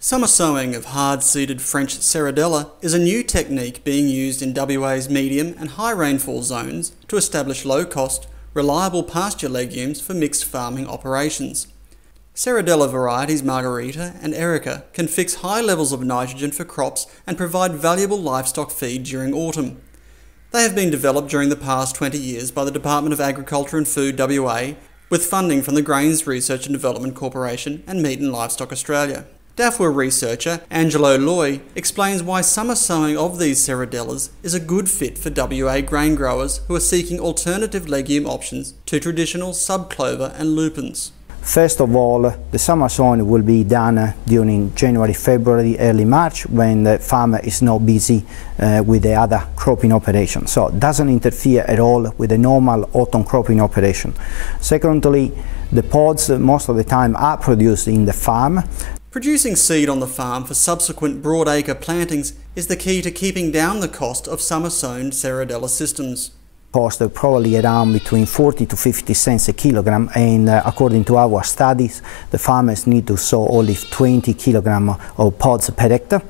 Summer sowing of hard-seeded French Serradella is a new technique being used in WA's medium and high rainfall zones to establish low-cost, reliable pasture legumes for mixed farming operations. Serradella varieties Margarita and Erica can fix high levels of nitrogen for crops and provide valuable livestock feed during autumn. They have been developed during the past 20 years by the Department of Agriculture and Food WA with funding from the Grains Research and Development Corporation and Meat and Livestock Australia. DAFWA researcher Angelo Loy explains why summer sowing of these Serradellas is a good fit for WA grain growers who are seeking alternative legume options to traditional subclover and lupins. First of all, the summer sowing will be done during January, February, early March, when the farmer is not busy with the other cropping operation. So it doesn't interfere at all with the normal autumn cropping operation. Secondly, the pods most of the time are produced in the farm. Producing seed on the farm for subsequent broadacre plantings is the key to keeping down the cost of summer-sown Serradella systems. Cost probably around between 40 to 50 cents a kilogram, and according to our studies, the farmers need to sow only 20 kilograms of pods per hectare,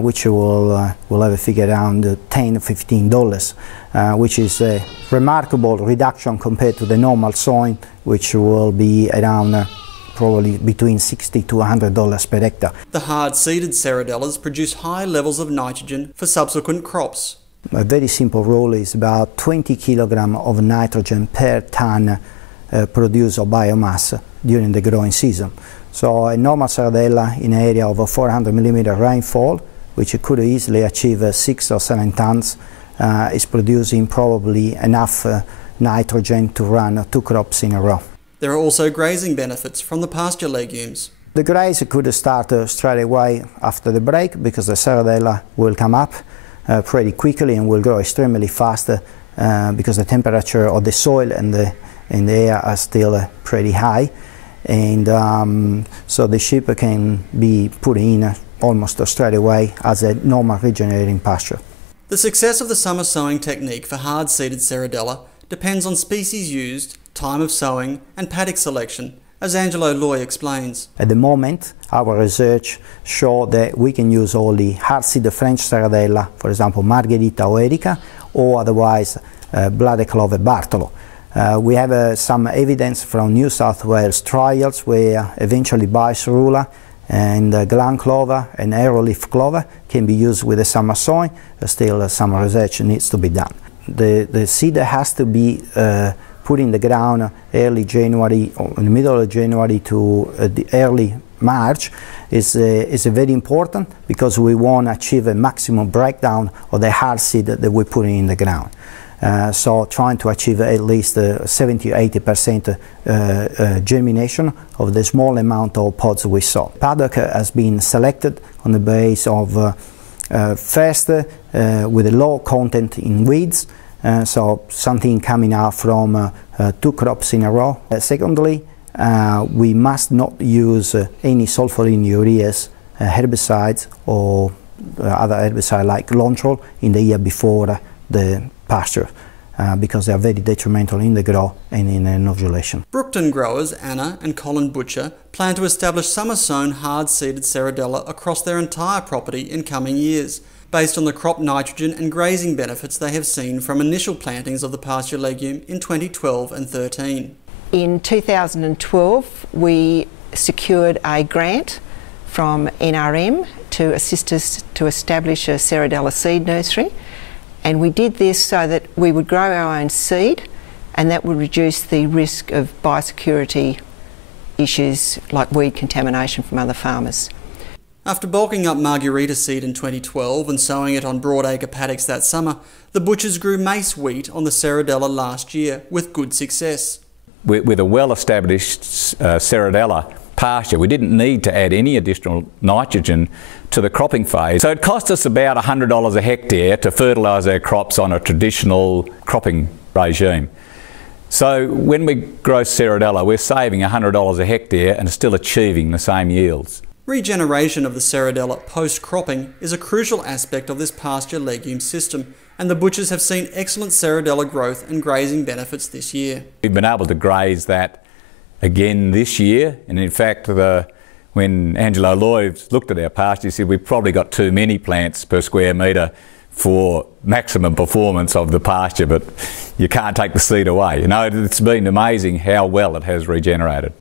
which will have a figure around $10 to $15, which is a remarkable reduction compared to the normal sowing, which will be around probably between $60 to $100 per hectare. The hard-seeded Serradellas produce high levels of nitrogen for subsequent crops. A very simple rule is about 20 kilograms of nitrogen per ton produced of biomass during the growing season. So a normal Serradella in an area of 400 millimeter rainfall, which could easily achieve 6 or 7 tons, is producing probably enough nitrogen to run 2 crops in a row. There are also grazing benefits from the pasture legumes. The graze could start straight away after the break, because the Serradella will come up pretty quickly and will grow extremely fast because the temperature of the soil and the air are still pretty high, and so the sheep can be put in almost straight away as a normal regenerating pasture. The success of the summer sowing technique for hard-seeded Serradella depends on species used, time of sowing and paddock selection, as Angelo Loy explains. At the moment, our research shows that we can use only hard-seeded French Serradella, for example Margarita or Erica, or otherwise Bloody Clover Bartolo. We have some evidence from New South Wales trials where eventually Bicerula and gland clover and arrowleaf clover can be used with the summer sowing. Still some research needs to be done. The seed has to be put in the ground early January, or in the middle of January to the early March is very important, because we want to achieve a maximum breakdown of the hard seed that we put in the ground. So trying to achieve at least 70 to 80% germination of the small amount of pods we sow. Paddock has been selected on the basis of first with a low content in weeds, so something coming out from 2 crops in a row. Secondly, we must not use any sulfonylureas, herbicides or other herbicides like Launchol in the year before the pasture, because they are very detrimental in the growth and in novulation. Brookton growers Anna and Colin Butcher plan to establish summer-sown hard-seeded Serradella across their entire property in coming years, based on the crop nitrogen and grazing benefits they have seen from initial plantings of the pasture legume in 2012 and 13. In 2012, we secured a grant from NRM to assist us to establish a Serradella seed nursery, and we did this so that we would grow our own seed, and that would reduce the risk of biosecurity issues like weed contamination from other farmers. After bulking up Margarita seed in 2012 and sowing it on broadacre paddocks that summer, the butchers grew mace wheat on the Serradella last year with good success. With a well-established Serradella pasture, we didn't need to add any additional nitrogen to the cropping phase. So it cost us about $100 a hectare to fertilise our crops on a traditional cropping regime. So when we grow Serradella, we're saving $100 a hectare and still achieving the same yields. Regeneration of the Serradella post-cropping is a crucial aspect of this pasture legume system, and the butchers have seen excellent Serradella growth and grazing benefits this year. We've been able to graze that again this year, and in fact when Angelo Loyves looked at our pasture, he said we've probably got too many plants per square metre for maximum performance of the pasture, but you can't take the seed away. You know, it's been amazing how well it has regenerated.